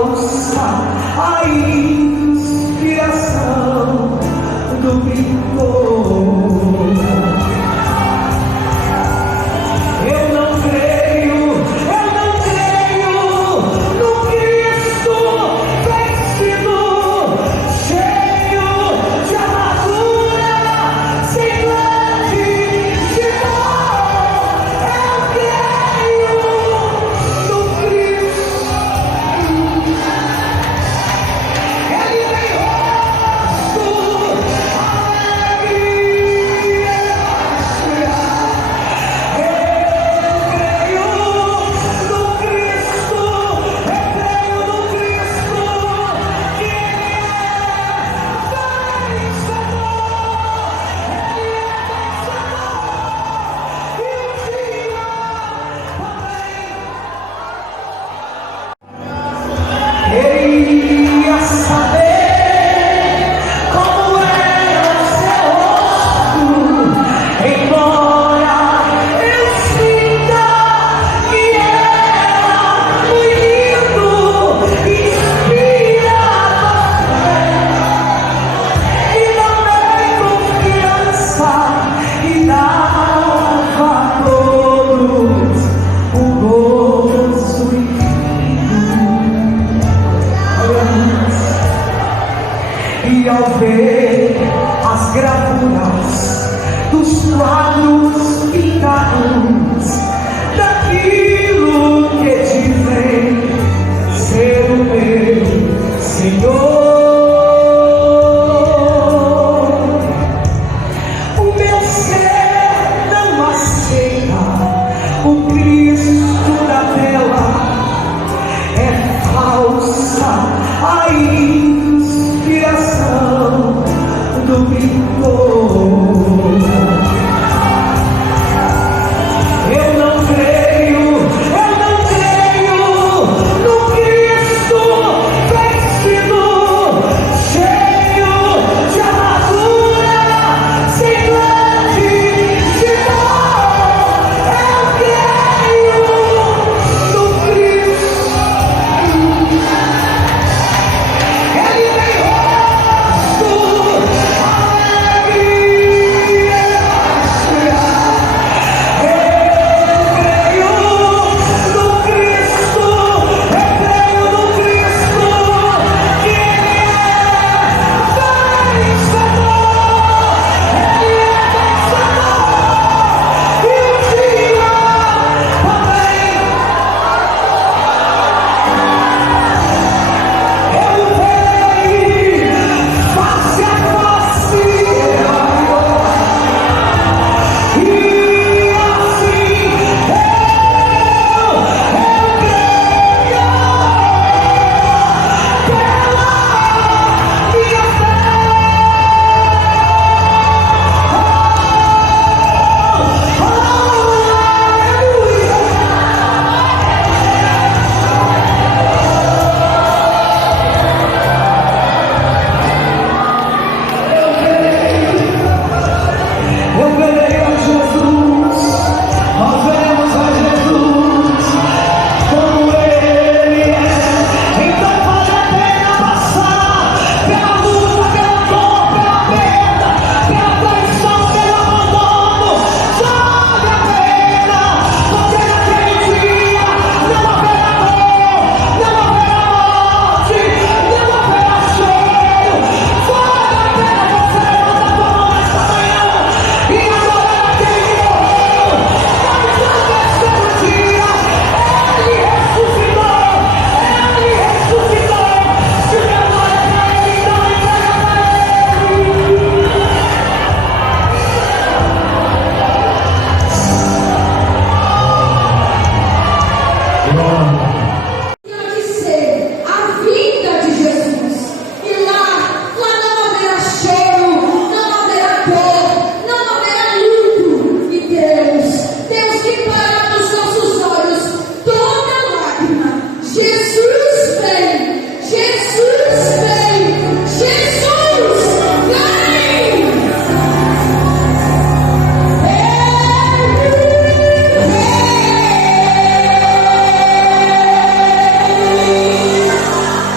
falsa a inspiração do pintor. Eu não creio no Cristo vencido, cheio de amargura, sem gratidão. Eu creio no Cristo. Ele tem rosto alegre. Queria saber como era o seu rosto, embora eu sinta que era muito lindo, inspirava e não dei confiança e dava a todos o gozo e ao ver as gravuras dos quadros pintados daquilo que dizem ser o meu Senhor, o meu ser não aceita o Cristo da tela, é falsa a inspiração do pintor. Eu não creio no Cristo vencido, cheio de amargura, sem gratidão. Eu creio no Cristo. Ele tem rosto alegre.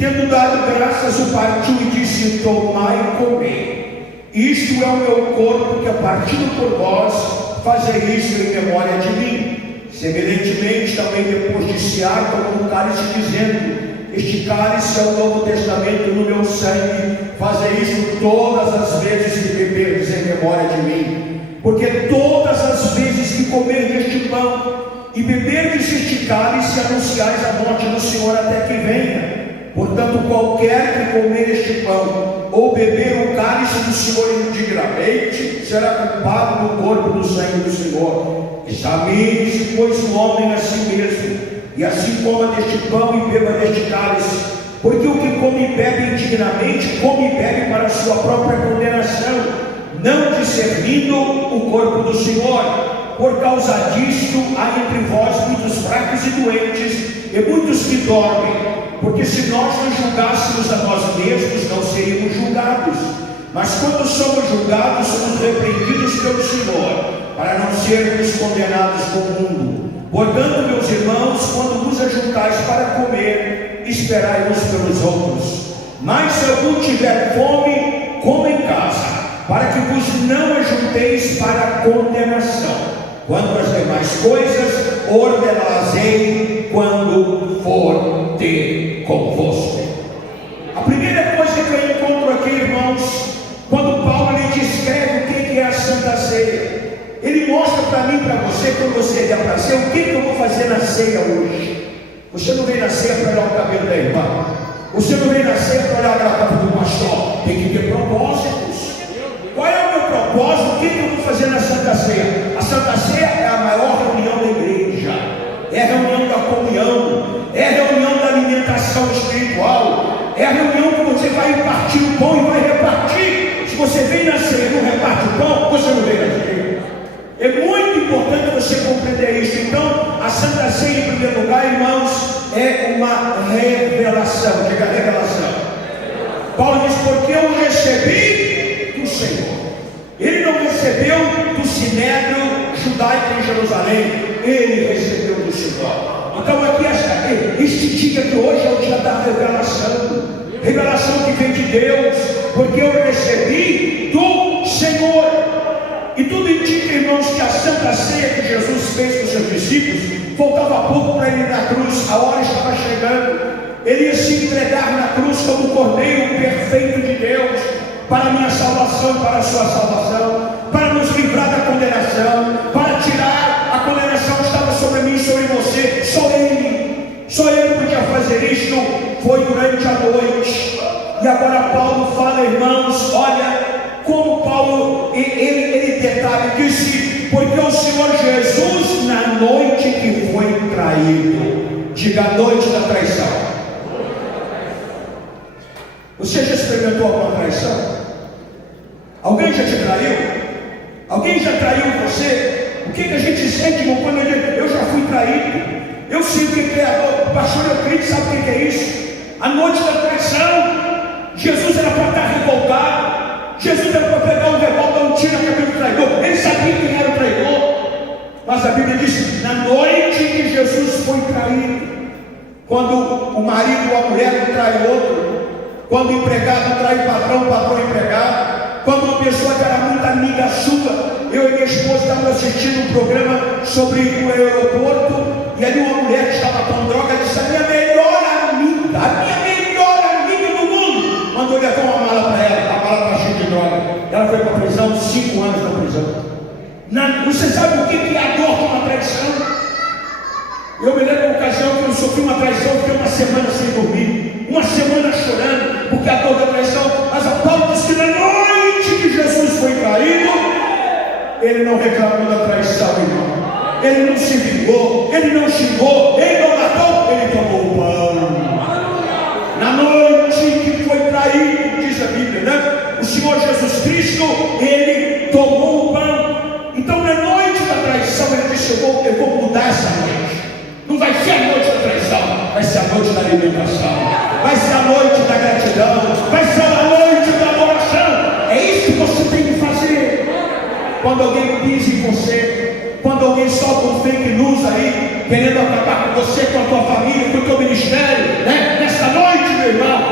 tendo dado graças, o partiu e disse: tomai e comei. Isto é o meu corpo que é partido por vós, fazei isso em memória de mim. Semelhantemente, também depois de cear, tomou um cálice, dizendo: este cálice é o Novo Testamento no meu sangue, fazei isso todas as vezes que beberdes em memória de mim. Porque todas as vezes que comerdes este pão e beberdes este cálice, anunciais a morte do Senhor até que venha. Portanto, qualquer que comer este pão ou beber o cálice do Senhor indignamente, será culpado do corpo e do sangue do Senhor. Examine-se, pois, o homem a si mesmo, e assim coma deste pão e beba deste cálice. Porque o que come e bebe indignamente, come e bebe para a sua própria condenação, não discernindo o corpo do Senhor. Por causa disto, há entre vós muitos fracos e doentes, e muitos que dormem. Porque se nós nos julgássemos a nós mesmos, não seríamos julgados. Mas quando somos julgados, somos repreendidos pelo Senhor, para não sermos condenados com o mundo. Portanto, meus irmãos, quando vos ajuntais para comer, esperai uns pelos outros. Mas se algum tiver fome, coma em casa, para que vos não ajunteis para a condenação. Quanto às demais coisas, ordená-las-ei quando for ter convosco. A primeira coisa que eu encontro aqui, irmãos, quando Paulo lhe descreve o que é a Santa Ceia, ele mostra para mim e para você, quando você vier para a ceia, o que eu vou fazer na ceia hoje. Você não vem na ceia para olhar o cabelo da irmã, você não vem na ceia para olhar a gravata do pastor. Tem que ter propósitos. Qual é o meu propósito? O que eu vou fazer na Santa Ceia? A Santa Ceia é a maior reunião da igreja, é a reunião da comunhão, é a reunião da alimentação espiritual, é a reunião que você vai repartir o pão e vai repartir. Se você vem na ceia e não reparte o pão, você não vem na ceia. É muito importante você compreender isso. Então, a Santa Ceia, em primeiro lugar, irmãos, é uma revelação. Diga revelação. Paulo diz: porque eu recebi do Senhor. Ele não recebeu do sinédrio judaico em Jerusalém, ele recebeu do Senhor. Então aqui este dia de hoje é o dia da revelação. Revelação que vem de Deus, porque eu recebi do Senhor. E tudo indica, irmãos, que a Santa Ceia que Jesus fez com seus discípulos, faltava pouco para ele ir na cruz, a hora estava chegando. Ele ia se entregar na cruz como o Cordeiro perfeito de Deus, para a minha salvação e para a sua salvação, para nos livrar da condenação, para tirar a condenação que estava sobre mim e sobre você. Só ele podia fazer isto. Foi durante a noite. E agora Paulo fala, irmãos, olha como Paulo, ele detalha, disse: porque o Senhor Jesus, na noite que foi traído, diga a noite da traição. Você já experimentou alguma traição? Alguém já te traiu? Alguém já traiu você? O que a gente sente, irmão, quando eu já fui traído? Eu sei o que é, o pastor Euclides sabe o que é isso. A noite da traição, Jesus era para estar revoltado, Jesus era para pegar um revólver, dar um tiro na cabeça do traidor. Ele sabia quem era o traidor. Mas a Bíblia diz: na noite que Jesus foi traído, quando o marido ou a mulher trai o outro, quando o empregado trai o patrão empregado, quando uma pessoa que era muito amiga sua, eu e minha esposa estávamos assistindo um programa sobre o aeroporto, e ali uma mulher que estava com droga disse: a minha melhor amiga do mundo, mandou levar uma mala para ela, a mala está cheia de droga. Ela foi para a prisão, 5 anos na prisão. Você sabe o que é a dor de uma traição? Eu me lembro de uma ocasião que eu sofri uma traição, fiquei uma semana sem dormir, uma semana chorando, porque a dor da traição. Mas a Paulo diz que na noite que Jesus foi traído, ele não reclamou da traição, irmão. Ele não se vingou, ele não xingou, ele não matou, ele tomou o pão. Na noite que foi traído, diz a Bíblia, né? O Senhor Jesus Cristo, ele tomou o pão. Então na noite da traição, ele disse: eu vou mudar essa noite. Não vai ser a noite da traição, vai ser a noite da alimentação, vai ser a noite da gratidão, vai ser a noite da adoração. É isso que você tem que fazer. Quando alguém pisa em você, quando alguém solta um fake news aí, querendo acabar com você, com a tua família, com o teu ministério, né? Nessa noite, meu irmão,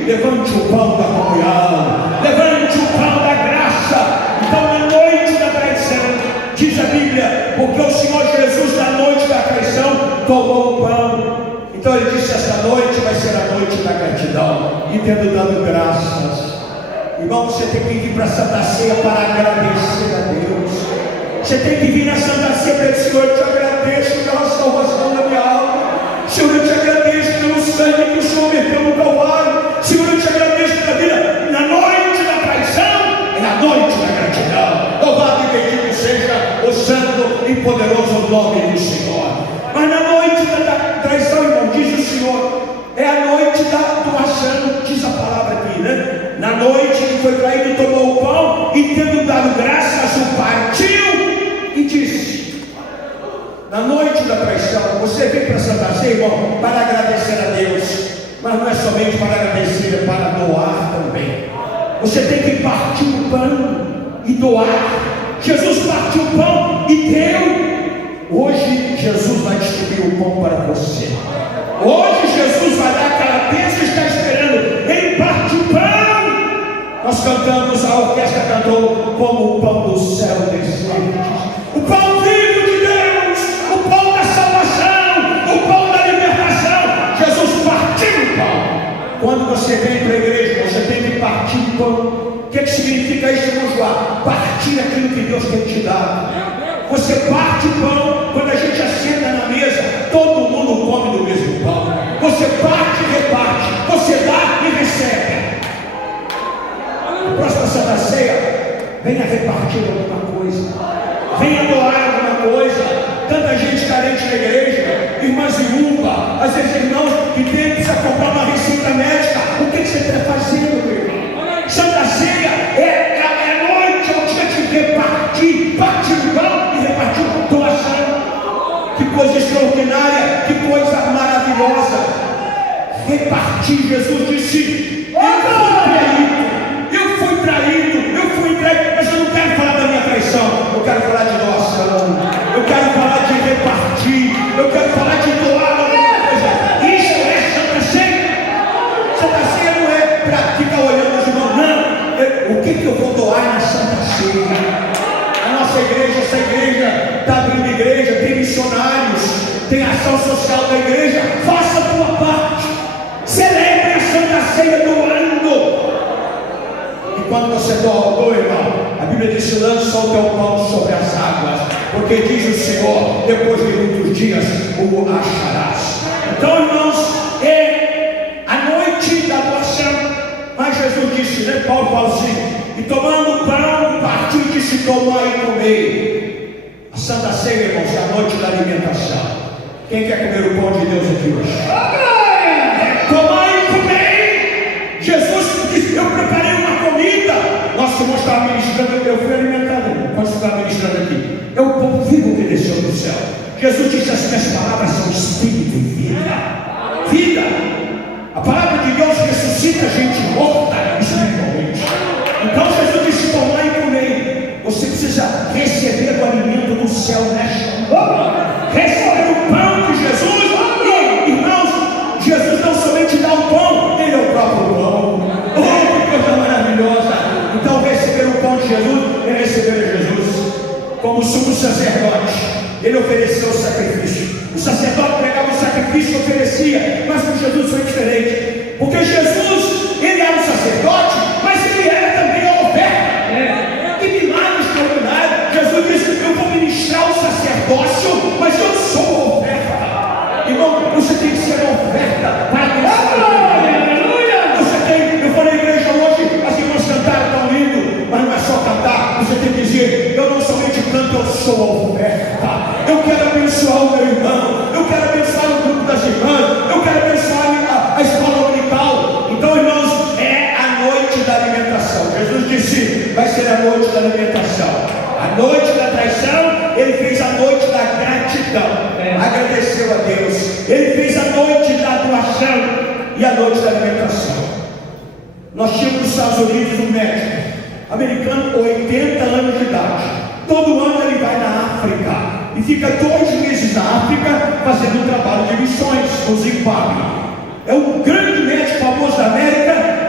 levante o pão da comunhão, levante o pão da graça. Então, na noite da traição, diz a Bíblia, porque o Senhor Jesus, na noite da traição, tomou o pão. Então ele disse: esta noite vai ser a noite da gratidão, e tendo dado graças. Irmão, você tem que vir para a Santa Ceia para agradecer a Deus. Você tem que vir na Santa Ceia para dizer: Senhor, eu te agradeço pela salvação da minha alma. Senhor, eu te agradeço pelo sangue que o Senhor meteu no Calvário. Senhor, eu te agradeço pela vida. Na noite da traição, é a noite da gratidão. Louvado e bendito seja o santo e poderoso nome do Senhor. Mas na noite da traição, irmão, diz o Senhor, é a noite da doação, diz a palavra aqui, né? Na noite que foi traído, tomou o pão e, tendo dado graças, o partiu e disse. Na noite da traição, você vem para Santa Ceia, irmão, para agradecer a Deus. Mas não é somente para agradecer, é para doar também. Você tem que partir o pão e doar. Jesus partiu o pão e deu. Hoje Jesus vai distribuir o pão para você. Hoje Jesus vai dar aquela bênção que está esperando. Ele parte o pão. Nós cantamos, a orquestra cantou: como o pão do céu desceu. O pão vivo de Deus, o pão da salvação, o pão da libertação. Jesus partiu o pão. Quando você vem para a igreja, você tem que partir o pão. O que significa isso, irmão João? Partir aquilo que Deus tem te dado. Você parte o pão. Quando a gente assenta na mesa, todo mundo come do mesmo pão. Você parte e reparte. Você dá e recebe. A próxima Santa Ceia, venha repartir alguma coisa, venha doar alguma coisa. Tanta gente carente na igreja, irmãs viúva, às vezes irmãos que precisa comprar uma receita médica. O que você está fazendo, meu irmão? Santa Ceia é a noite, é o dia de repartir, partir o pão e repartir com doação. Que coisa extraordinária, que coisa maravilhosa. Repartir. Jesus disse: eu fui traído, mas eu não quero falar da minha traição, eu quero falar de doação, eu quero falar de repartir, eu quero falar de doar alguma coisa. Isso é Santa Ceia. Santa Ceia não é para ficar olhando os irmãos, não. O que eu vou doar na Santa Ceia? A nossa igreja, essa igreja está abrindo igreja, tem missionários, tem ação social da igreja. Faça a tua parte, celebre a Santa Ceia doando. E quando você doa, irmão, a Bíblia diz: lança o teu pão sobre as águas, porque diz o Senhor, depois de muitos dias o acharás. Então, irmãos, é a noite da doação. Mas Jesus disse, né? Paulo fala assim: e tomando o pão, partiu e disse: tomai e comei. A Santa Ceia, irmãos, é a noite da alimentação. Quem quer comer o pão de Deus aqui hoje? Tomai e comei. Jesus disse: eu preparei uma comida. Nosso irmão estava ministrando, eu fui alimentado. Pode estar ministrando aqui. É o pão vivo que desceu do céu. Jesus disse: as minhas palavras são espírito e vida. Vida. A palavra de Deus ressuscita gente morta espiritualmente. Então Jesus disse: tomai e comei. Você precisa receber o alimento do céu nesta noite. Receber o pão de Jesus. E, irmãos, Jesus não somente dá o pão, Ele é o próprio pão. Oh, que coisa maravilhosa. Então receber o pão de Jesus é receber a Jesus. Como sumo sacerdote, Ele ofereceu o sacrifício. O sacerdote pregava o sacrifício e oferecia. Mas com Jesus foi diferente. Porque Jesus, Ele era o sacerdote, mas Ele era também a oferta. Que milagre extraordinário. Jesus disse: eu vou ministrar o sacerdócio, mas eu sou a oferta. Irmão, você tem que ser a oferta para Deus. Você tem, eu falei na igreja hoje, as irmãs cantaram tão lindo, mas não é só cantar. Você tem que dizer: eu não somente canto, eu sou a oferta. Eu quero abençoar o meu irmão, eu quero abençoar o grupo das irmãs, eu quero abençoar a escola dominical. Então, irmãos, é a noite da alimentação. Jesus disse: vai ser a noite da alimentação. A noite da traição, Ele fez a noite da gratidão. Agradeceu a Deus. Ele fez a noite da doação e a noite da alimentação. Nós tínhamos nos Estados Unidos um médico americano, 80 anos de idade. Todo ano ele vai na África e fica 2 meses na África fazendo um trabalho de missões no Zimbábue. É um grande médico famoso da América,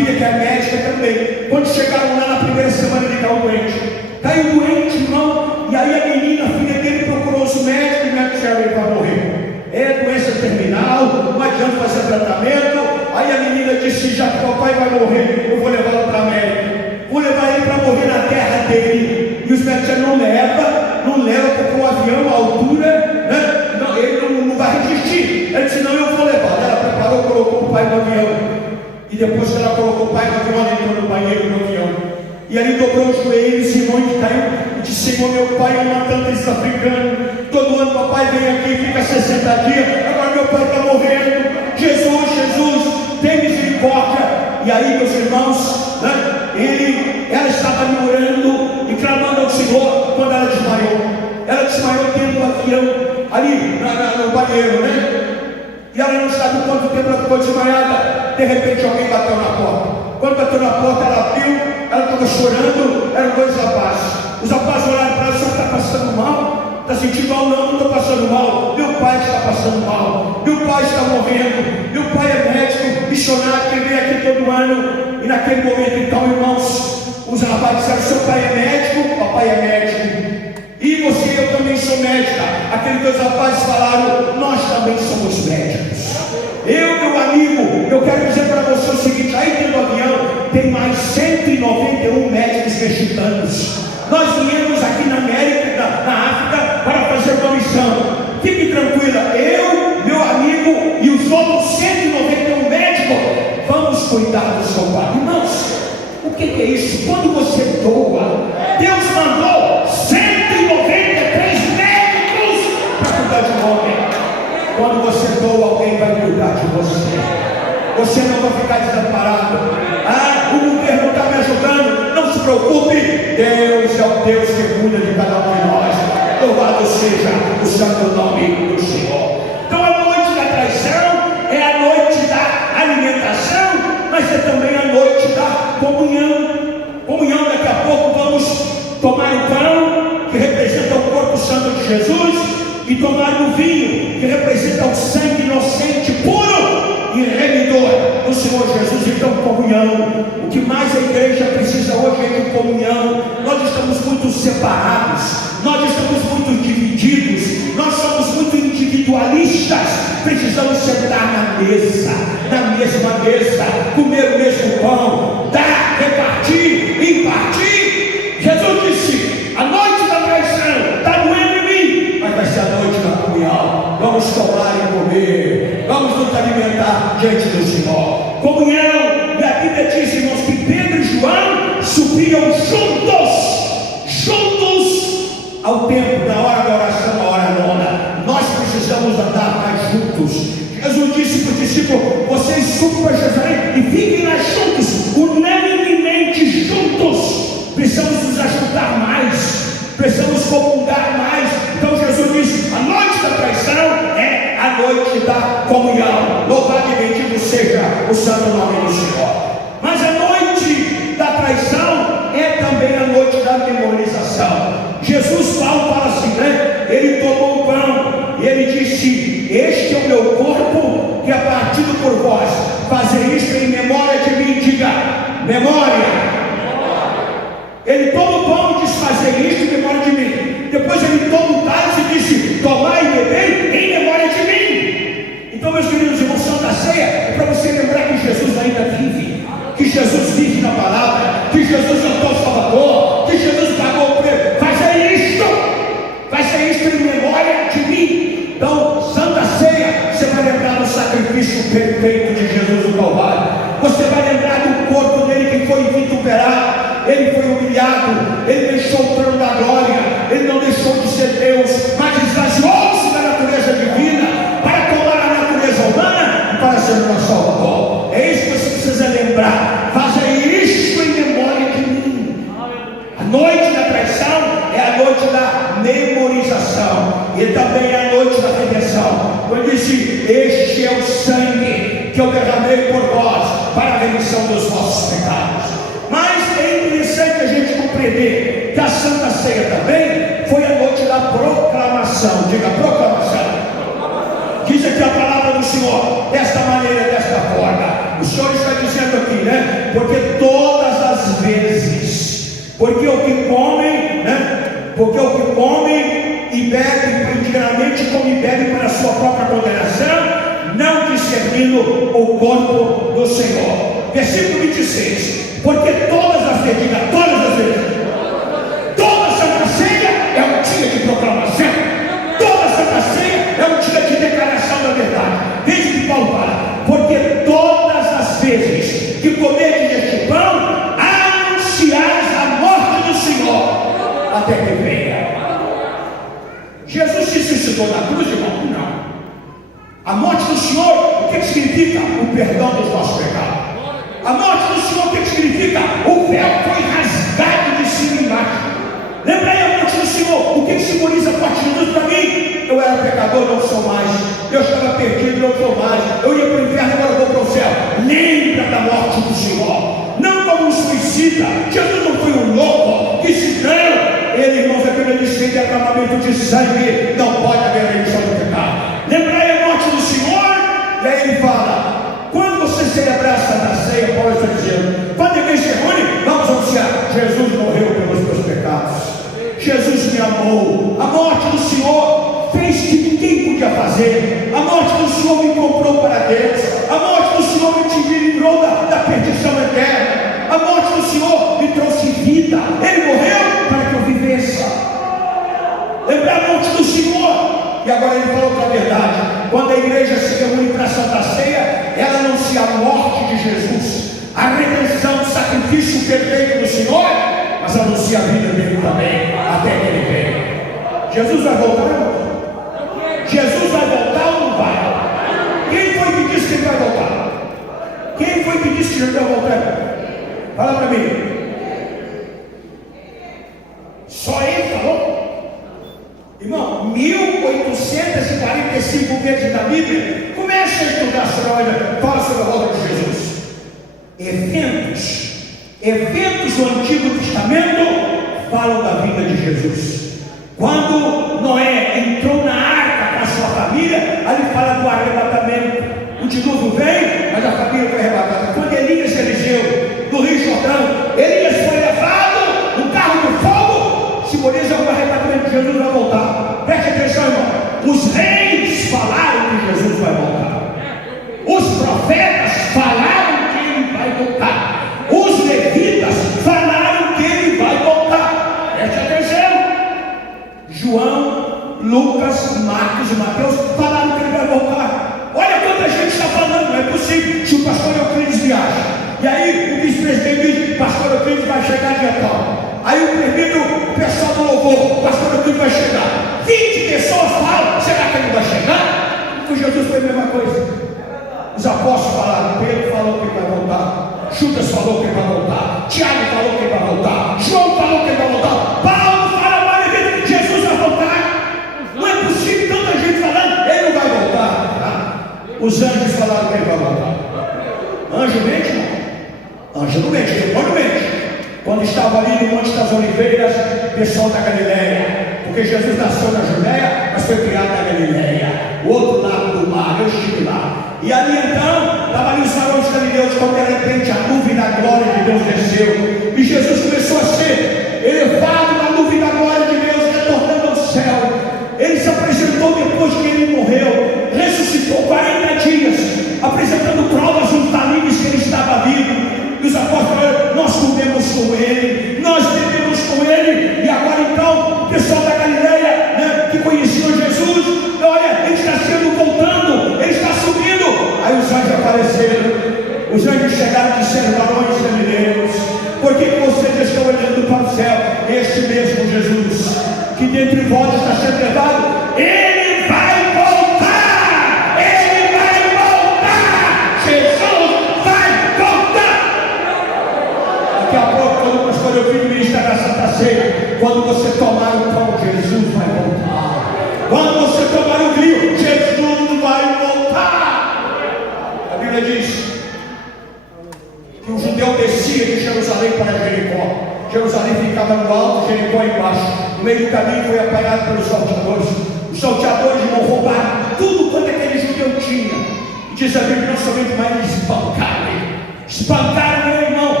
que é médica também. Quando chegaram lá na primeira semana, ele caiu doente. Caiu doente, irmão. E aí a menina, a filha dele, procurou os médicos. E o médico disseram: ele vai morrer. É doença terminal, não adianta fazer tratamento. Aí a menina disse: já que o papai vai morrer, eu vou levá-lo para a América. Vou levar ele para morrer na terra dele. E os médicos disseram: não leva, porque o avião, a altura, né? Não, ele não vai resistir. Ele disse: não, eu vou levar. Ela preparou, colocou o pai no avião. E depois que ela colocou o pai no avião, ela entrou no banheiro do avião. E ali dobrou os joelhos, Simão caiu e disse: Senhor, meu pai ama tanto esse africano. Todo ano papai vem aqui, fica 60 dias. Agora meu pai está morrendo. Jesus, tem misericórdia. E aí, meus irmãos, né? Ela estava ali orando e clamando ao Senhor quando ela desmaiou. Ela desmaiou dentro do avião, ali no banheiro, né? E ela não sabe quanto tempo ela ficou desmaiada. De repente alguém bateu na porta. Quando bateu na porta, ela abriu, ela estava chorando, eram dois rapazes. Os rapazes olharam para ela: você está passando mal? Está sentindo mal? Não, não estou passando mal. Meu pai está passando mal. Meu pai está morrendo. Meu pai é médico, missionário, que vem aqui todo ano. E naquele momento, então, irmãos, os rapazes disseram: seu pai é médico? Papai é médico. E você? Eu também sou médica. Aqueles dois rapazes falaram: nós também somos médicos. Meu amigo, eu quero dizer para você o seguinte: aí dentro do avião tem mais 191 médicos mexicanos. Nós viemos aqui na América, na África, para fazer uma missão. Fique tranquila, eu, meu amigo e os outros 191 médicos vamos cuidar do seu pai. Irmãos, o que é isso? Quando você doa, Deus mandou 193 médicos para cuidar de um homem. Quando você doa, alguém vai cuidar de você. Você não vai ficar desamparado. O governo está me ajudando. Não se preocupe. Deus é o Deus que cuida de cada um de nós. Louvado seja o santo nome do Senhor. Então a noite da traição é a noite da alimentação, mas é também a noite da comunhão. Daqui a pouco vamos tomar o pão, que representa o corpo santo de Jesus, e tomar o vinho, que representa o sangue inocente, puro e remidor do Senhor Jesus. Então, comunhão. O que mais a igreja precisa hoje é de comunhão. Nós estamos muito separados, nós estamos muito divididos, nós somos muito individualistas. Precisamos sentar na mesma mesa, comer o mesmo pão, dar, repartir, impartir. Jesus disse: a noite da traição está doendo em mim, mas vai ser a noite da comunhão. Vamos tomar e comer, vamos nos alimentar diante do Senhor. Comunhão. E a Bíblia diz, irmãos, que Pedro e João subiam juntos ao templo, na hora da oração, na hora nona. Nós precisamos andar mais juntos. Jesus disse para os discípulos: vocês subam para Jerusalém e fiquem lá juntos, unanimemente juntos. Precisamos nos ajudar mais, precisamos comungar mais. Então Jesus disse: a noite da traição é a noite da comunhão. Louvado e bendito seja o santo nome do Senhor. Mas a noite da traição é também a noite da memorização. Jesus, Paulo fala assim, né? Ele tomou o pão e ele disse: este é o meu corpo que é partido por vós. Fazer isto em memória de mim. Diga: memória. Ele toma o pão e diz: fazer isto em memória de mim. Depois ele toma o cálice e disse: tomai e bebei em memória de mim. Então, meus queridos irmãos, Santa Ceia é para você lembrar que Jesus ainda vive, que Jesus vive na palavra, que Jesus é o teu Salvador, que Jesus pagou o preço. Faça isto em memória de mim. Então, Santa Ceia, você vai lembrar do sacrifício perfeito de Jesus no Calvário. Você vai lembrar do corpo dele que foi vituperado. Ele foi humilhado, ele deixou o trono da glória, ele não deixou de ser Deus, mas esvaziou-se da natureza divina para tomar a natureza humana e para ser o nosso Salvador. É isso que você precisa lembrar. Faça isto em memória de mim. A noite da traição é a noite da memorização e também é a noite da redenção. Quando disse: este é o sangue que eu derramei por vós para a remissão dos vossos pecados. Mas é interessante a gente compreender que a Santa Ceia também foi a noite da proclamação. Diga: proclamação. Diz aqui a palavra do Senhor desta maneira, desta forma. O Senhor está dizendo aqui, né? Porque todas as vezes, porque o que comem, porque o que comem e bebem indignamente, come e bebe para a sua própria condenação, não discernindo o corpo do Senhor. Versículo 26, porque todas as vezes, diga, todas as vezes, toda Santa Ceia é um dia de proclamação, toda Santa Ceia é um dia de declaração da verdade. Veja o que Paulo fala, porque todas as vezes que comerdes este pão, anunciais a morte do Senhor, até que venha. Jesus se suicidou na cruz, irmão? Não. A morte do Senhor, o que significa? O perdão dos nossos pecados. A morte do Senhor, o que significa? O véu foi rasgado de cima e embaixo. Lembrei a morte do Senhor, o que simboliza a morte de Deus para mim? Eu era pecador, não sou mais. Eu estava perdido, não sou mais. Eu ia para o inferno, agora vou para o céu. Lembra da morte do Senhor. Não como um suicida. Jesus não foi um louco que se deu. Ele, irmãos, a Bíblia diz que derramamento de sangue não pode haver remissão do pecado. Lembrai a morte do Senhor, e aí ele fala: quando você celebrar a Santa Ceia, Paulo está dizendo, quando a igreja se reúne, vamos anunciar: Jesus morreu pelos meus pecados, Jesus me amou, a morte do Senhor fez que ninguém podia fazer, a morte do Senhor me comprou para Deus, a morte do Senhor me livrou da perdição eterna, a morte do Senhor me trouxe vida, Ele morreu para que eu vivesse. Lembrar a morte do Senhor. E agora ele falou outra verdade: quando a igreja se reúne para a Santa Ceia, ela anuncia a morte de Jesus, a redenção, o sacrifício perfeito do Senhor, mas anuncia a vida dele também, até que ele venha. Jesus vai voltar, irmão? Jesus vai voltar ou não vai? Quem foi que disse que ele vai voltar? Quem foi que disse que ele vai voltar? Fala para mim. Só ele falou? Irmão, 1845 vezes na Bíblia, comece a estudar sobre a Bíblia, fala sobre a volta de Jesus. Eventos do Antigo Testamento falam da vida de Jesus. Quando Noé entrou na arca com a sua família, ali fala do arrebatamento. O dilúvio vem, mas a família foi arrebatada. Quando Elias e Eliseu, no Rio Jordão, Elias foi levado no carro de fogo, simboliza o arrebatamento de Jesus vai voltar. Preste atenção, irmão. Os reis falaram que Jesus vai voltar. Os profetas falaram que ele vai voltar. Os levitas falaram que ele vai voltar. Preste atenção. João, Lucas, Marcos e Mateus falaram que ele vai voltar. Olha quanta gente está falando, não é possível. Se o pastor Euclides viaja, e aí o vice-presidente diz: pastor Euclides vai chegar dia tal. Aí o pessoal do louvor: pastor Euclides vai chegar. 20 pessoas falam: será que ele vai chegar? Com Jesus foi a mesma coisa. Os apóstolos falaram, Pedro falou que ele vai voltar, Judas falou que ele vai voltar, Tiago falou que ele vai voltar, João falou que ele vai voltar, Paulo fala mais vezes: Jesus vai voltar. Não é possível tanta gente falando, ele não vai voltar. Os anjos falaram que ele vai voltar. Anjo mente, irmão? Anjo não mente, demônio mente. Quando estava ali no Monte das Oliveiras, pessoal da Galileia, porque Jesus nasceu na Judéia, mas foi criado na Galileia, o outro lado do mar, eu estive lá. E ali então, estava ali os varões galileus, quando de repente a nuvem da glória de Deus desceu, e Jesus começou a ser elevado na nuvem da glória de Deus, retornando ao céu. Ele se apresentou depois que ele morreu, ressuscitou 40 dias, apresentando provas infalíveis que ele estava vivo. E os apóstolos falaram: nós comemos com ele, nós bebemos com ele. E agora então, o pessoal da Galileia, que conheciam Jesus, olha, ele está sendo voltando, ele está subindo. Aí os anjos apareceram, os anjos chegaram e disseram: varões galileus, por que vocês estão olhando para o céu? Este mesmo Jesus, que dentre vós está sendo levado, ele vai voltar, ele vai voltar, Jesus vai voltar. Daqui a pouco, quando o pastor Euclides ministrar na Santa Ceia, quando você tomar o pão, Jesus vai voltar. Quando você tomar o vinho, Jesus vai voltar. A Bíblia diz que o judeu descia de Jerusalém para Jericó. Jerusalém ficava no alto, Jericó embaixo. No meio do caminho foi apanhado pelos salteadores. Os salteadores vão roubar tudo quanto aquele judeu tinha. E diz a Bíblia: não somente mais espancaram ele, espancaram meu irmão,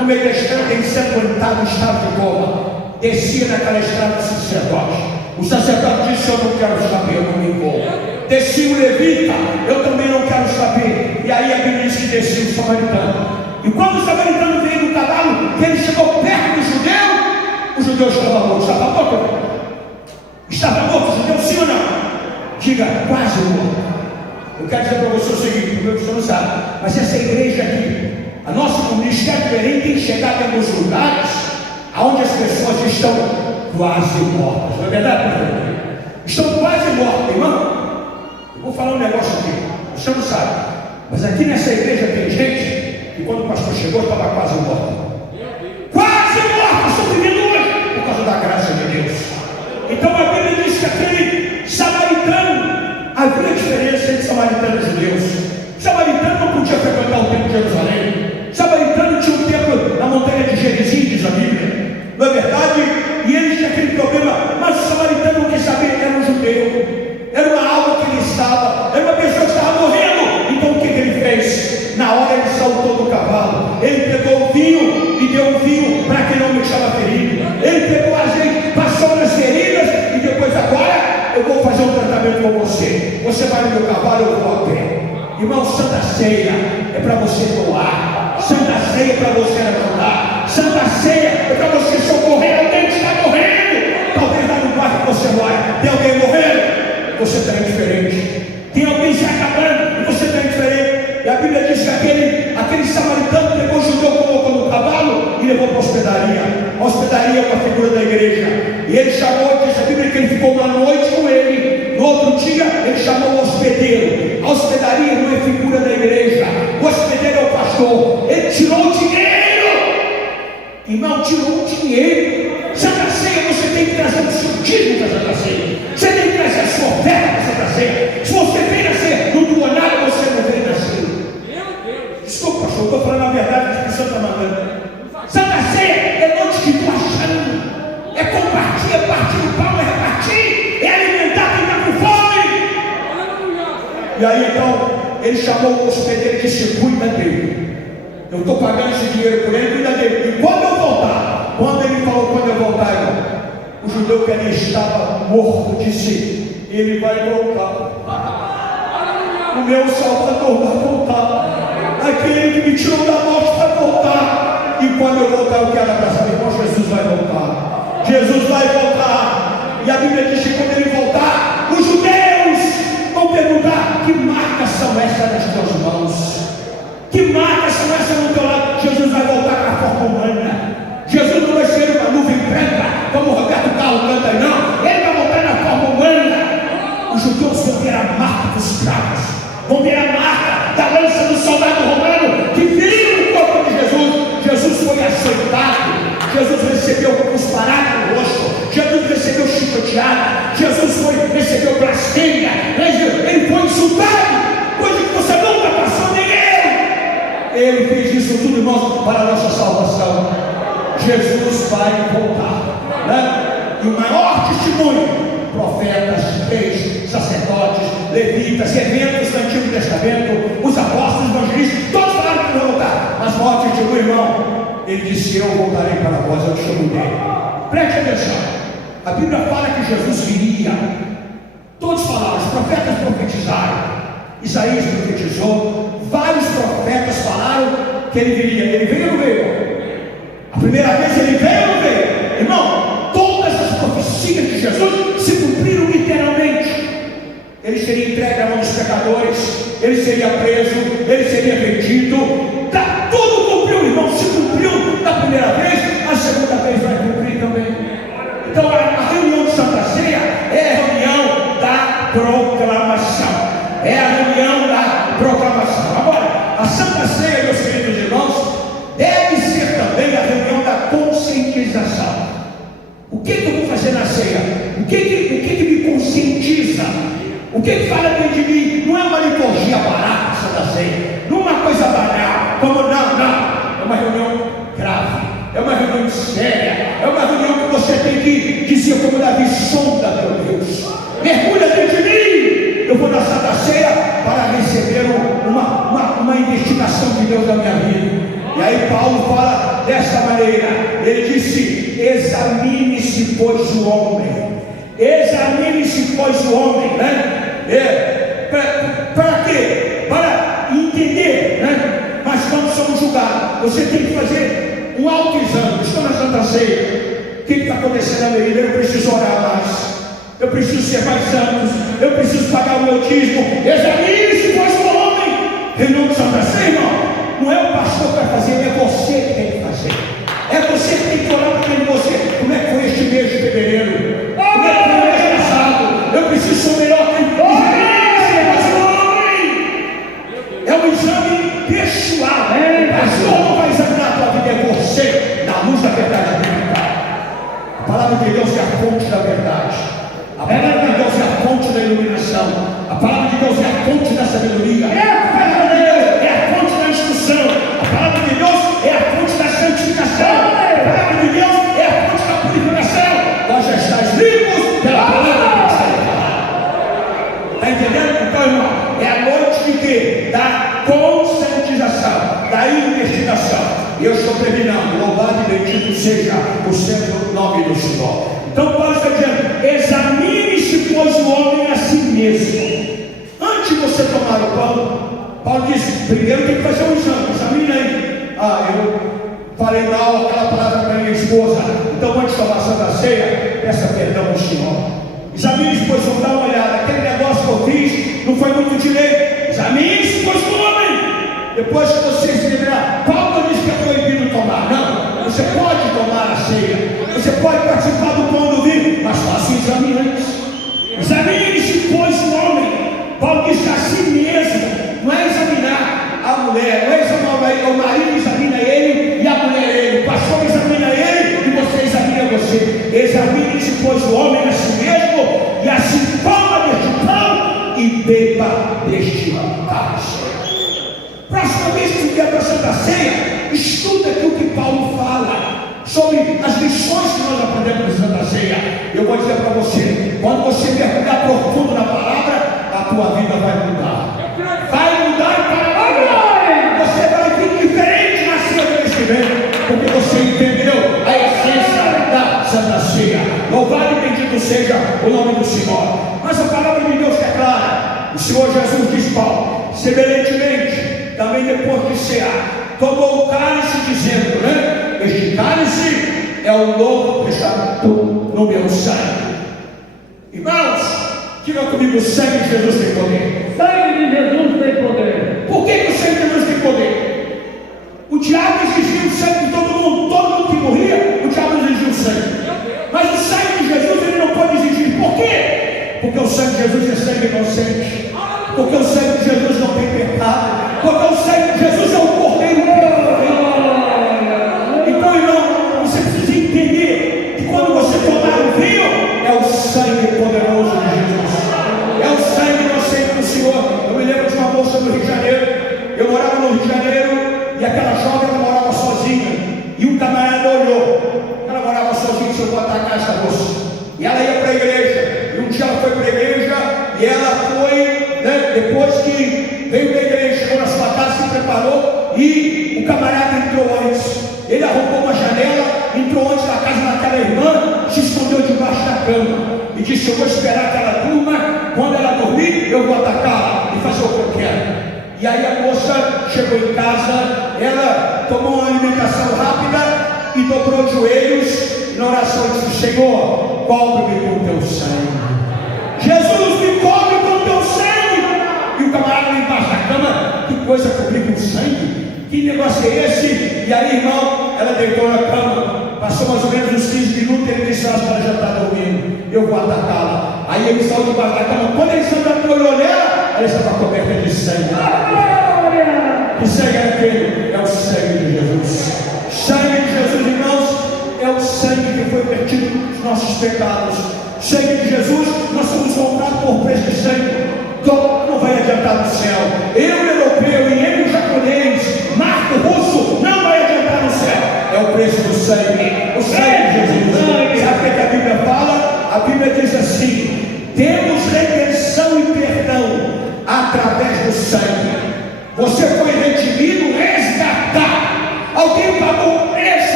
no meio da estrada, ensanguentado, estava de coma. Descia naquela estrada o sacerdote. O sacerdote disse: eu não quero saber, eu não me envolvo. Descia o levita: eu também não quero saber. E aí a Bíblia diz que descia o samaritano. E quando o samaritano veio no cavalo, que ele chegou perto do judeu, o judeu estava morto. Estava morto? Estava morto o judeu, sim ou não? Diga: quase morto. Eu quero dizer para você o seguinte, porque você não sabe, mas essa igreja aqui, a nossa Ministério de Belém, tem chegado em alguns lugares onde as pessoas estão quase mortas. Não é verdade, pastor? Estão quase mortas, irmão. Eu vou falar um negócio aqui, você não sabe, mas aqui nessa igreja tem gente que quando o pastor chegou estava quase morta. Quase morta, estou vivendo hoje por causa da graça de Deus. Então a Bíblia diz que aquele samaritano, havia diferença entre samaritano e judeus. Samaritano não podia frequentar o templo de Jerusalém. Samaritano tinha um templo na montanha de Gerizim, diz a Bíblia. Não é verdade? E ele tinha aquele problema, mas o samaritano não quis saber, era um judeu. Era uma alma que ele estava, era uma pessoa que estava morrendo. Então o que ele fez? Na hora ele saltou do cavalo, ele pegou o vinho e deu o vinho para quem não me estava ferido. Ele pegou a azeite, passou nas feridas e depois: agora eu vou fazer um tratamento com você. Você vai no meu cavalo, eu vou a pé. Irmão, Santa Ceia é para você doar. Santa Ceia é para você ajudar. Santa Ceia é para você socorrer alguém que está morrendo. Talvez lá no bairro que você mora tem alguém morrendo, você está indiferente. Tem alguém se acabando e você está indiferente. E a Bíblia diz que aquele samaritano pegou o judeu, colocou no cavalo e levou para a hospedaria. A hospedaria é uma figura da igreja. E ele chamou, diz a Bíblia, que ele ficou uma noite com ele. No outro dia ele chamou o hospedeiro. A hospedaria não é figura da igreja. O hospedeiro é o pastor. Ele tirou o dinheiro. Irmão, tirou o dinheiro. Santa Ceia, você tem que trazer o seu dízimo para Santa Ceia. Você tem que trazer a sua oferta para Santa Ceia. Se você vem nascer no duonário, você não vem nascer. Desculpa, pastor, estou falando a verdade, que o senhor está mandando. Santa Ceia é noite de doação. É compartilhar, é partir o pão, é repartir, é alimentar quem está com fome. E aí então ele chamou o hospedeiro e disse: cuida dele. Eu estou pagando esse dinheiro por ele, cuida dele. E quando eu voltar, quando ele falou quando eu voltar, irmão, o judeu que ali estava morto disse: ele vai voltar. O meu Salvador vai voltar. Aquele que me tirou da morte vai voltar. E quando eu voltar, eu quero abraçar meu irmão. Jesus vai voltar. Jesus vai voltar. E a Bíblia diz que quando ele voltar, os judeus vão perguntar: que marcas são essas nas tuas mãos? Que marcas são essas no teu lado? Jesus vai voltar com a forma humana. Jesus não vai ser uma nuvem branca, como o Roberto Carlos canta aí, não. Ele vai voltar na forma humana. Os judeus vão ver a marca dos cravos, vão ver a marca da lança do soldado romano que feriu o corpo de Jesus. Jesus foi açoitado. Jesus recebeu cusparada no rosto. Jesus recebeu chicoteada. Jesus recebeu blasfêmia. Ele foi insultado, coisa que você nunca passou, nem eu. Ele fez isso tudo, irmãos, para a nossa salvação. Jesus vai voltar, né? E o maior testemunho: profetas, reis, sacerdotes, levitas, eventos do Antigo Testamento, os apóstolos, evangelistas, todos falaram que vão voltar. Mas o maior testemunho, irmão, ele disse: eu voltarei para vós, eu te chamo dele. Preste atenção, a Bíblia fala que Jesus viria. Todos falaram, os profetas profetizaram. Isaías profetizou, vários profetas falaram que ele viria. Ele veio ou não veio? A primeira vez ele veio ou não veio? Irmão, todas as profecias de Jesus se cumpriram literalmente. Ele seria entregue à mão dos pecadores, ele seria preso, ele seria vendido. Tudo cumpriu, irmão. Se cumpriu da primeira vez, a segunda vez vai cumprir também. Então a reunião de Santa Ceia é a reunião da proclamação. É a reunião da proclamação. Agora, a Santa Ceia, meus queridos irmãos, deve ser também a reunião da conscientização. O que eu vou fazer na ceia? O que me conscientiza? O que fala dentro de mim? Não é uma liturgia barata, Santa Ceia. Não é uma coisa banal, como não. É uma reunião grave. É uma reunião séria. É uma reunião que você tem que dizer como Davi: sonda, meu Deus. Mergulha dentro de mim. Eu vou na Santa Ceia para receber uma investigação de Deus da minha vida. E aí Paulo fala desta maneira. Ele disse: examine-se, pois, o homem. Examine-se, pois, o homem, né? Para quê? Para entender, né? Mas quando somos julgados, você tem que fazer um autoexame. Estou na Santa Ceia. O que está acontecendo na minha vida? Eu preciso orar mais. Eu preciso ser mais santo. Eu preciso pagar o meu dízimo. Examine-se, pois, o homem. Em nome de Santa Ceia, irmão. Não é o pastor que vai fazer, é você que tem que fazer. É você que tem que orar para dentro de você. Como é que foi este mês de fevereiro? Como é que foi o mês passado? Eu preciso ser melhor que o é um exame pessoal. O pastor não vai examinar a tua vida, é você, na luz da verdade bíblica. A palavra de Deus é a fonte da verdade. A palavra de Deus é a fonte da iluminação. A palavra de Deus é a fonte da sabedoria. A palavra de Deus é a fonte da instrução. A palavra de Deus é a fonte da santificação. A palavra de Deus é a fonte da purificação. Nós já estamos limpos pela palavra que está falando. Está entendendo? Então, irmão, é a noite de quê? Da conscientização, da investigação. E eu estou terminando. Louvado e bendito seja o santo nome do Senhor. Então Paulo está dizendo: examine-se, pois, o homem a si mesmo. Antes de você tomar o pão, Paulo disse: primeiro tem que fazer um exame. Examine aí. Eu falei mal aquela palavra para minha esposa. Então antes de tomar a Santa Ceia, peça perdão ao Senhor. Examine-se, pois, vamos dar uma olhada. Aquele negócio que eu fiz não foi muito direito. Examine-se, pois, o homem. Depois que vocês viram, Paulo disse que é proibido tomar. Não, você pode tomar a ceia. Você pode participar do pão do vinho, mas faça um exame antes. Examine-se, pois, o homem. Paulo diz a si mesmo. Não é examinar a mulher, não é examinar o marido, examina ele e a mulher ele. O pastor examina ele e você examina você. Examine-se, pois, o homem a si mesmo, e assim coma deste pão e beba deste cálice. Próxima vez que vier para a Santa Ceia, estuda aqui o que Paulo fala sobre as lições que nós aprendemos na Santa Ceia. Eu vou dizer para você: quando você mergulhar profundo na palavra, a tua vida vai mudar. Vai mudar para melhor. Você vai vir diferente na ceia deste vento, porque você entendeu a essência da Santa Ceia. Louvado e bendito seja o nome do Senhor. Mas a palavra de Deus é clara. O Senhor Jesus diz: Paulo, semelhantemente, também depois de cear, tomou o cálice, dizendo, né? Este cálice é o novo testamento no meu sangue. Irmãos, diga comigo: o sangue de Jesus tem poder. Sangue de Jesus tem poder. Por que o sangue de Jesus tem poder? O diabo exigiu o sangue de todo mundo que morria, o diabo exigiu o sangue. Mas o sangue de Jesus ele não pode exigir. Por quê? Porque o sangue de Jesus é sangue inocente. Porque o sangue de Jesus não tem pecado. Porque o sangue de Jesus é o cordeiro perfeito. Então, irmão, você precisa entender que quando você tomar o vinho, é o sangue poderoso de Jesus. É o sangue inocente do Senhor. Eu me lembro de uma moça no Rio de Janeiro. Eu morava no Rio de Janeiro e aquela jovem ela morava sozinha. E um camarada olhou. Ela morava sozinha, se eu botar a casa da moça. E ela ia para a igreja. E um dia ela foi para a igreja e ela foi, né, depois que veio da igreja, chegou na sua casa, se preparou e o camarada entrou antes. Ele arrombou uma janela, entrou antes da casa daquela irmã, se escondeu debaixo da cama e disse: eu vou esperar aquela turma, quando ela dormir, eu vou atacá-la e fazer o que eu quero. E aí a moça chegou em casa, ela tomou uma alimentação rápida e dobrou os joelhos e na oração disse: Senhor, cobre-me com teu sangue. Jesus, me cobre com teu sangue. E o camarada embaixo da cama: que coisa cobrir com sangue? Que negócio é esse? E aí, irmão, ela deitou na cama, passou mais ou menos uns 15 minutos, ele disse: acho que ela já está dormindo, eu vou atacá-la. Aí ele saiu debaixo da cama, quando ele saiu da olhou nela, ela estava coberta de sangue. Que sangue é aquele? É o sangue de Jesus. Sangue de Jesus, irmãos, é o sangue que foi vertido dos nossos pecados. Sangue de Jesus, nós somos comprados por preço de sangue. Então não vai adiantar no céu. Eu, europeu, e ele, japonês, Marco, russo, não vai adiantar no céu. É o preço do sangue. O sangue de Jesus. Sabe o que a Bíblia fala? A Bíblia diz assim: temos redenção e perdão através do sangue. Você foi redimido, resgatado. Alguém pagou o preço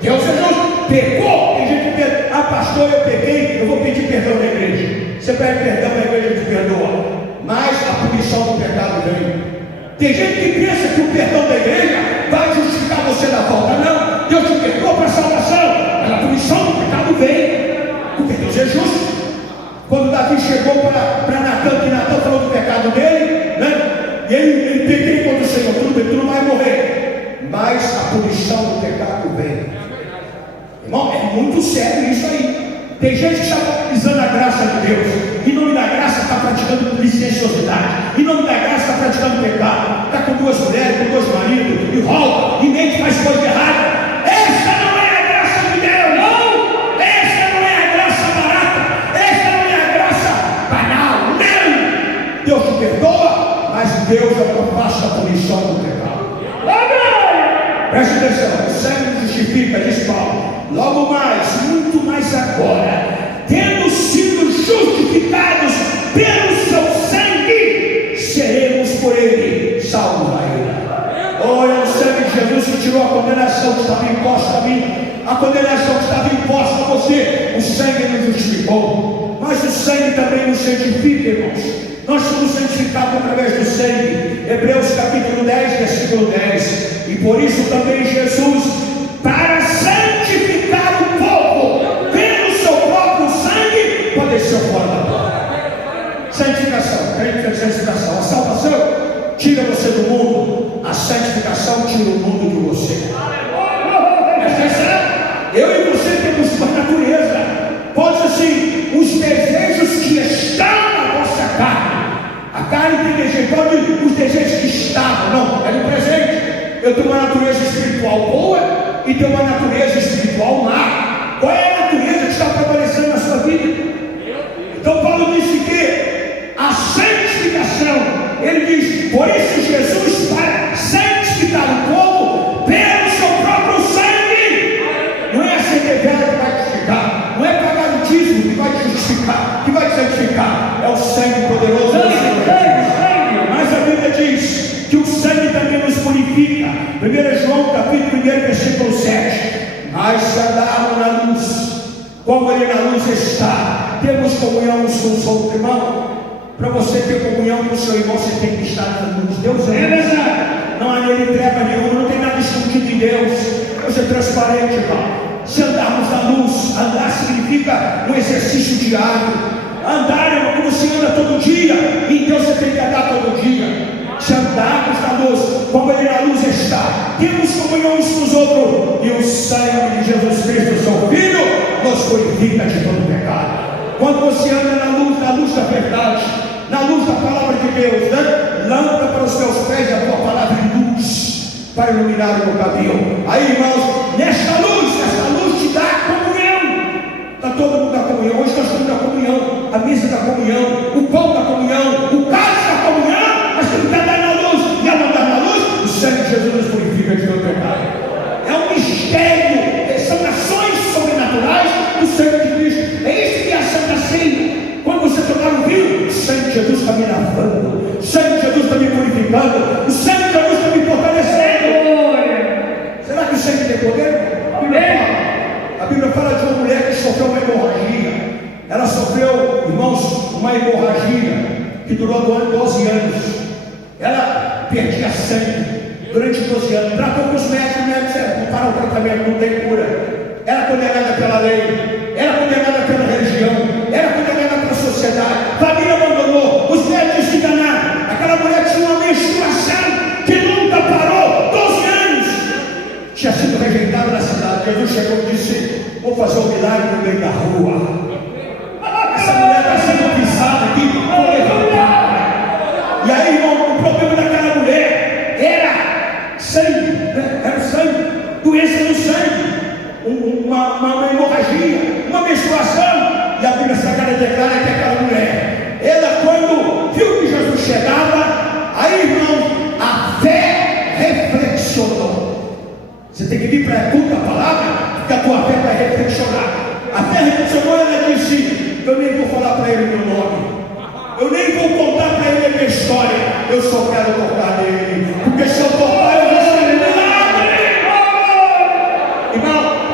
Deus é justo. Pecou, tem gente que pensa, pastor, eu pequei, eu vou pedir perdão na igreja. Você pede perdão na igreja, te perdoa, mas a punição do pecado vem. Tem gente que pensa que o perdão da igreja vai justificar você da falta. Não, Deus te perdoa para a salvação, mas a punição do pecado vem, porque Deus é justo. Quando Davi chegou para Natan, que Natan falou do pecado dele, né? E ele pequei contra o Senhor, tudo bem, tu não vai morrer, mas a punição do pecado vem. Irmão, é muito sério isso aí. Tem gente que está utilizando a graça de Deus, em nome da graça está praticando licenciosidade, em nome da graça está praticando pecado, está com duas mulheres, com dois maridos, e rouba, e mente, faz coisa errada. Essa não é a graça de Deus, não! Essa não é a graça barata, essa não é a graça banal, não! Deus te perdoa, mas Deus não passa a punição do pecado. Preste atenção, o sangue justifica, diz Paulo. Logo mais, muito mais agora, tendo sido justificados pelo seu sangue, seremos por ele salvos da ira. Oh, é o sangue de Jesus que tirou a condenação que estava imposta a mim, a condenação que estava imposta a você. O sangue nos justificou, mas o sangue também nos santifica, irmãos. Nós somos santificados através do sangue. Hebreus capítulo 10, versículo 10. E por isso também Jesus, para santificar o povo, pelo seu próprio sangue, padeceu fora da terra. Santificação, crente é santificação. A salvação tira você do mundo, a santificação tira o mundo de você. Eu e você temos uma natureza, pode assim, os desejos que estão na nossa carne. A carne tem desejo, pode os desejos que estavam, não, é no presente. Eu tenho uma natureza espiritual boa e tenho uma natureza espiritual má. Qual é a natureza que está prevalecendo na sua vida? Então Paulo disse que a santificação, ele diz, por isso Jesus, para santificar o povo pelo seu próprio sangue. Não é a CTV que vai justificar, não é pagar o dízimo que vai te justificar, que vai te santificar, é o sangue poderoso do Senhor. Mas a Bíblia diz que o sangue também nos purifica. 1 João capítulo 1, versículo 7. Mas se andarmos na luz, como ele na luz está, temos comunhão uns com os outros. Irmão, para você ter comunhão com o seu irmão, você tem que estar na luz. Deus é luz. Não há nele treva nenhuma, não tem nada escondido em Deus. Deus é transparente, irmão. Se andarmos na luz, andar significa um exercício diário. Andar é como você anda todo dia, em Deus você tem que andar todo dia. Se andarmos na luz, como ele na luz está, temos comunhão uns com os outros, e o sangue de Jesus Cristo, seu Filho, nos purifica de todo pecado. Quando você anda na luz da verdade, na luz da palavra de Deus, né? Lâmpada para os teus pés, a tua palavra de luz, para iluminar o meu caminho. Aí, irmãos, nesta luz te dá comunhão. Está todo mundo da comunhão. Hoje nós estamos da comunhão, a mesa da comunhão, o pão da comunhão, o cálice da comunhão. Nós temos que andar na luz, e ao andar na luz, o sangue de Jesus nos purifica de todo pecado. É um mistério, são ações sobrenaturais do sangue de Cristo. É isso que é a Santa Ceia. Quando você tomar o vinho, o sangue de Jesus está me lavando, o sangue de Jesus está me purificando, o sangue de Jesus está me fortalecendo. Será que o sangue tem poder? A Bíblia fala de uma mulher que sofreu uma hemorragia. Ela sofreu, irmãos, uma hemorragia que durou 12 anos. Ela perdia sangue durante 12 anos. Tratou com os médicos, não para o tratamento, não tem cura. Era condenada pela lei, era condenada pela religião, era condenada pela sociedade. Família abandonou, os médicos se enganaram. Aquela mulher tinha uma menstruação que nunca parou, 12 anos. Tinha sido rejeitada na cidade. Jesus chegou e disse: vou fazer um milagre no meio da rua. Essa mulher está sendo pisada aqui, vou levantar. E aí, irmão, o problema daquela mulher era sangue, né? Era sangue, doença no sangue, uma hemorragia, uma menstruação. E a Bíblia Sagrada declara que aquela mulher, ela quando viu que Jesus chegava, aí, irmão, a fé reflexionou. Você tem que vir para a culto a palavra, porque a tua fé vai reflexionar. A fé reflexionou, ela disse: eu nem vou falar para ele o meu nome, eu nem vou contar para ele a minha história, eu só quero tocar nele, porque se eu tocar eu vou ser milagre. Irmão,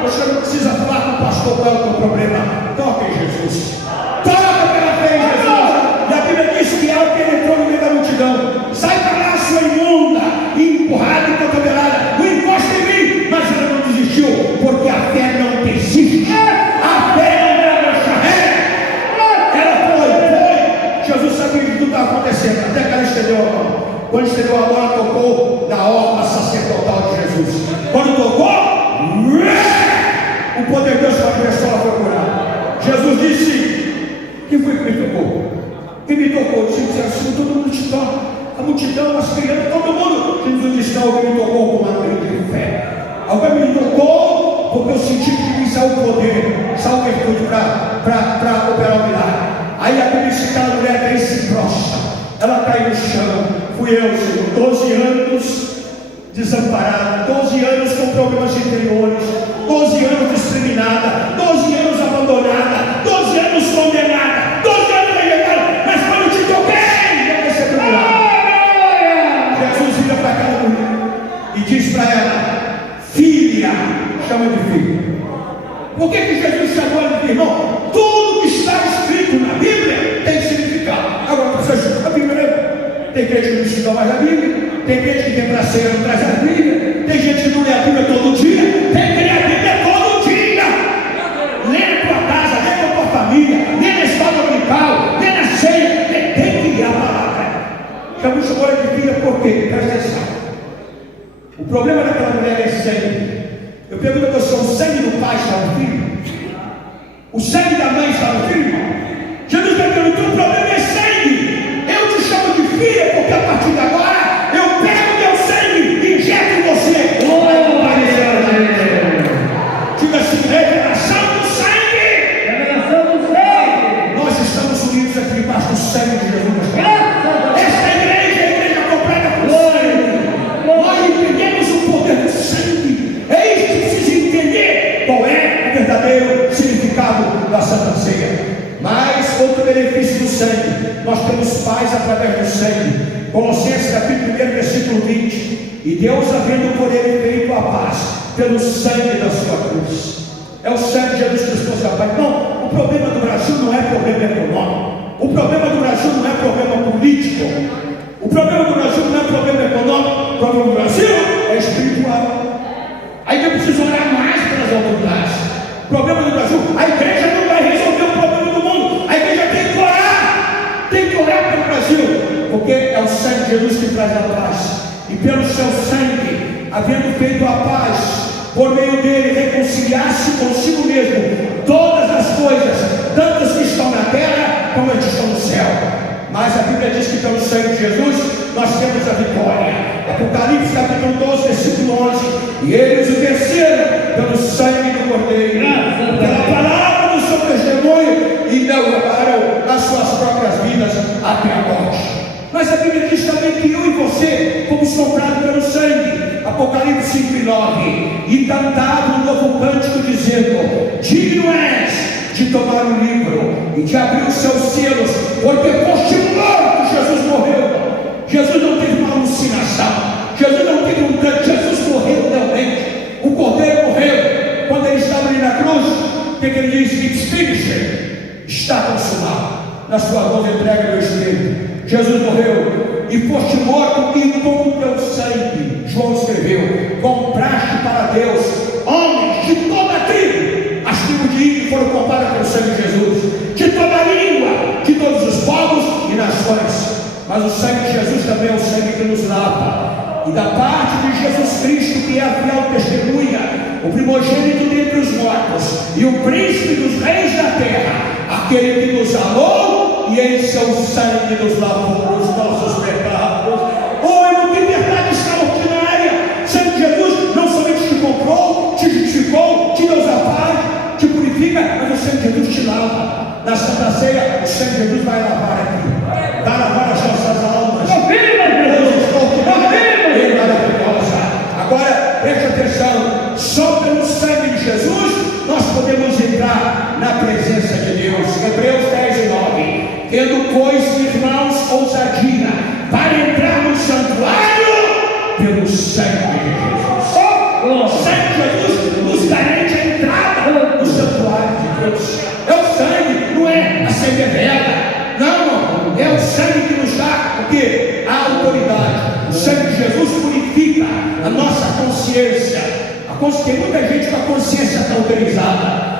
você não precisa falar com o pastor qual é o teu problema. Toca em Jesus. Toca pela fé em Jesus. E a Bíblia diz que é o que ele entrou no meio da multidão. Sai para lá, sua imunda, empurrada e cotovelada. Não encosta em mim. Mas ela não desistiu, porque a fé não desiste. A fé não é charré. Ela foi. Jesus sabia de tudo que estava acontecendo. Até que ela estendeu a mão. Quando estendeu a mão, ela tocou na orla sacerdotal de Jesus. Quando tocou, o poder de Deus manifestou, ela foi curada. Jesus disse: quem foi que me tocou? Quem me tocou? Disse assim: todo mundo te toca. A multidão, as crianças, todo mundo. Jesus disse: não, alguém me tocou com uma grande fé. Alguém me tocou porque eu senti que me saiu o poder, saiu virtude para operar o milagre. Aí a Bíblia diz que aquela mulher daí se prostra. Ela cai no chão. Fui eu, Senhor, 12 anos desamparada, 12 anos com problemas interiores, 12 anos discriminada, 12 anos abandonada, 12 anos condenada, 12 anos rejetada, mas quando te toquei, eu recebi o milagre. Jesus vira para aquela mulher e diz para ela: filha, chama de filha. Por que Jesus chamou ela de irmão? Tudo que está escrito na Bíblia tem significado. Agora, você estuda a Bíblia, né? Tem gente que não estuda mais a Bíblia, tem gente que vem para a ceia não traz a Bíblia, tem gente que não lê a Bíblia todo dia, tem que ler a Bíblia todo dia. Lê na tua casa, lê com a tua família, lê na escola dominical, lê na ceia, tem que ler a palavra. Jesus chamou ela de filha por quê? Presta atenção. O problema daquela mulher é sangue. Eu pergunto a você: o sangue do pai está no filho? O sangue da mãe está no filho? Jesus está perguntando: o problema é sangue. Eu te chamo de filha porque a partir de agora eu pego meu sangue e injeto em você. Diga assim: revelação do sangue. Revelação do sangue. Nós estamos unidos aqui debaixo do sangue de Jesus. Esta igreja é a igreja completa com sangue. Nós entendemos o poder do sangue. É isso que precisa entender qual é o verdadeiro significado da Santa Ceia. Mas outro benefício do sangue: nós temos paz através do sangue. Colossenses capítulo 1, versículo 20. E Deus, havendo por ele feito a paz pelo sangue da sua cruz. É o sangue de Jesus Cristo, nosso Pai. Não, o problema do Brasil não é problema econômico. O problema do Brasil não é problema político. O problema do Brasil não é problema econômico. O problema do Brasil é espiritual. Aí eu preciso orar mais pelas autoridades. O problema do Brasil: a igreja não vai resolver o problema do mundo. A igreja tem que orar. Tem que orar pelo Brasil, porque é o sangue de Jesus que traz a paz. E pelo seu sangue, havendo feito a paz, por meio dele reconciliar-se consigo mesmo todas as coisas, tanto as que estão na terra como as que estão no céu. Mas a Bíblia diz que pelo sangue de Jesus nós temos a vitória. Apocalipse capítulo 12, versículo 11. E eles o venceram pelo sangue do Cordeiro, pela palavra do seu testemunho, e não amaram as suas próprias vidas até a morte. Mas a Bíblia diz também que eu e você fomos comprados pelo sangue. Apocalipse 5 e 9. E cantava um novo cântico dizendo: digno és de tomar o livro e de abrir os seus selos, porque foste morto. Jesus morreu. Jesus não teve uma alucinação. Jesus não teve um canto. Jesus morreu realmente. O Cordeiro morreu. Quando ele estava ali na cruz, o que ele disse? It's finished. Está consumado. Na sua mão entrega meu espírito. Jesus morreu e foste morto, e com o teu sangue, João escreveu, compraste para Deus homens de toda a tribo. As tribos de Israel foram compradas pelo sangue de Jesus, de toda a língua, de todos os povos e nações. Mas o sangue de Jesus também é o sangue que nos lava. E da parte de Jesus Cristo, que é a fiel testemunha, o primogênito dentre os mortos e o príncipe dos reis da terra, aquele que nos amou e em seu sangue nos lavou os nossos pecados. Oh, irmão, que verdade extraordinária! O sangue de Jesus não somente te comprou, te justificou, te deu a paz, te purifica, mas o sangue de Jesus te lava. Na Santa Ceia, o sangue de Jesus vai lavar aqui, vai lavar as nossas almas. Maravilhosa. Agora, preste atenção: só pelo sangue de Jesus nós podemos entrar na presença de Deus. Hebreus 10 e 9. Tendo, pois, irmãos, ousadia para entrar no santuário pelo sangue de Jesus. O sangue de Jesus nos garante a entrada.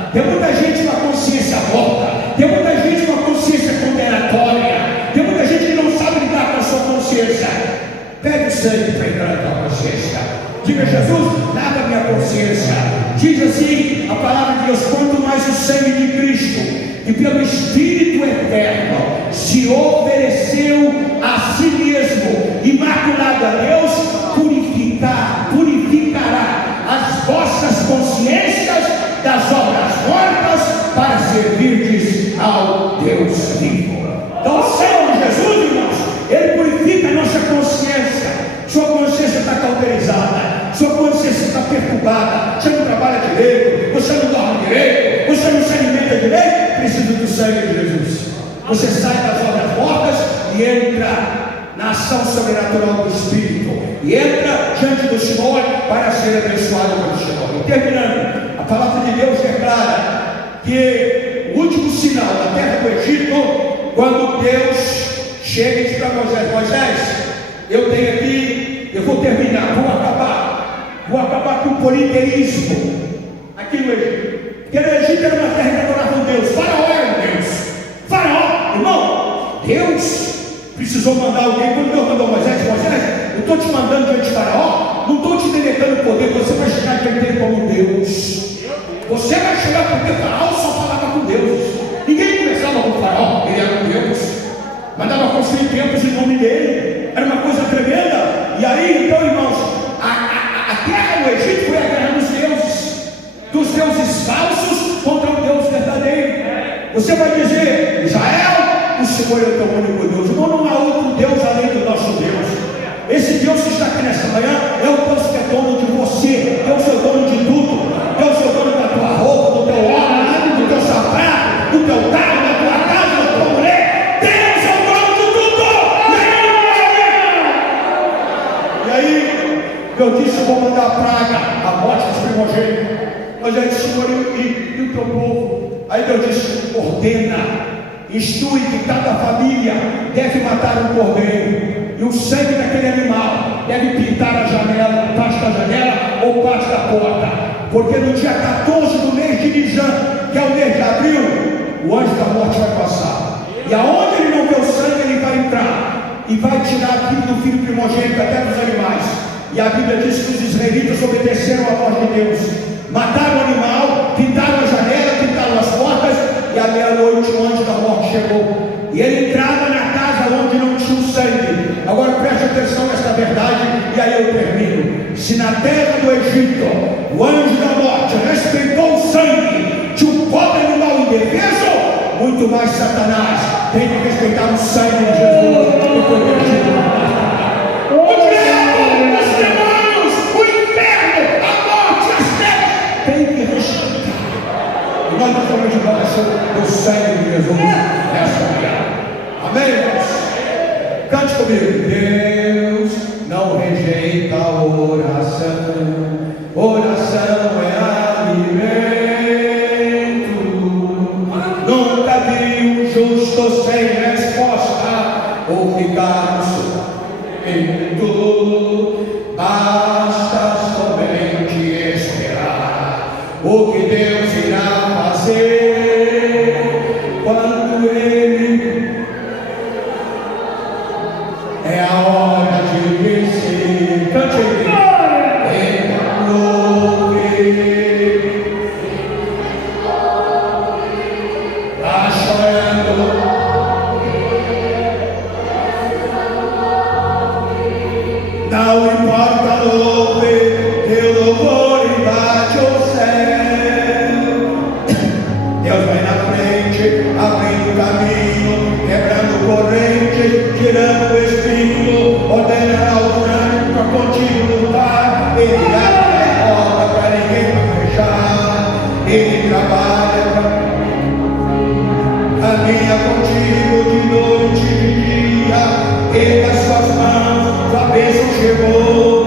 Tem muita gente com a consciência morta. Tem muita gente com a consciência condenatória. Tem muita gente que não sabe lidar com a sua consciência. Pegue o sangue para entrar na tua consciência. Diga: Jesus, lava minha consciência. Diz assim a palavra de Deus: quanto mais o sangue de Cristo, e pelo Espírito eterno se ofereceu a si mesmo, imaculado a Deus, purificará as vossas consciências das obras mortas, para servirdes ao Deus vivo. Então, o sangue de Jesus, irmãos, ele purifica a nossa consciência. Sua consciência está cauterizada, sua consciência está perturbada, você não trabalha direito, você não dorme direito, você não se alimenta direito, precisa do sangue de Jesus. Você sai das obras mortas e entra na ação sobrenatural do Espírito, e entra diante do Senhor para ser abençoado pelo Senhor. E terminando, a palavra de Deus declara que o último sinal da terra do Egito, quando Deus chega e diz para Moisés: Moisés, eu tenho aqui, eu vou terminar, vou acabar com o politeísmo aqui no Egito. Porque no Egito era uma terra que adorava um Deus. Faraó era um Deus. Faraó, irmão, Deus precisou mandar alguém. Quando Deus mandou Moisés: Moisés, eu estou te mandando diante de Faraó, não estou te delegando o poder, você vai chegar diante dele como Deus. Você vai chegar, porque Faraó só falava com Deus. Ninguém conversava com Faraó, ele era um Deus. Mandava construir templos em nome dele. Era uma coisa tremenda. E aí, então, irmãos, a guerra no Egito foi a guerra dos deuses falsos contra o Deus verdadeiro. Você vai dizer: Israel, o Senhor é o teu único Deus. Não há outro Deus além do nosso Deus. Esse Deus que está aqui nesta manhã é o Deus que é dono de você. Deus é o dono de tudo. Deus é o dono da tua roupa, do teu óleo, do teu sapato, do teu carro, da tua casa, da tua mulher. Deus é o dono de tudo. E aí, eu disse: eu vou mandar a praga, a morte dos primogênitos. Mas aí disse: Senhor, e o teu povo? Aí Deus disse: ordena, instrui que cada família deve matar um cordeiro, e o sangue daquele animal deve pintar a janela, parte da janela ou parte da porta, porque no dia 14 do mês de Nisan, que é o mês de abril, o anjo da morte vai passar, e aonde ele não vê o sangue, ele vai entrar e vai tirar a vida do filho primogênito, até dos animais. E a Bíblia diz que os israelitas obedeceram à voz de Deus, mataram o animal, pintaram a janela, pintaram as portas, e à meia-noite o anjo da morte chegou, e ele entrava na casa onde não tinha o sangue. Agora preste atenção nesta verdade, e aí eu termino. Se na terra do Egito o anjo da morte respeitou o sangue de um pobre animal indefeso, muito mais Satanás tem que respeitar o sangue de Jesus, que foi perdido. O diabo, os demônios, o inferno, a morte, as trevas, tem que respeitar. E nós estamos debaixo do sangue de Jesus nesta manhã. Amém, irmãos? Cante comigo. Deus não rejeita a oração. Oração é alimento. Nunca vi um justo sem resposta ou ficar sofrendo. Basta somente esperar o que Deus irá fazer quando Ele é a hora de vencer. Cante tá chorando, não importa, louve, teu louvor invade o céu. Deus vai na frente, abrindo caminho, quebrando correntes, tirando o espinho, ordenará o trânsito a contigo lutar. Ele abre a porta para ninguém fechar, ele trabalha, caminha contigo de noite e de dia, ele as suas mãos, a bênção chegou.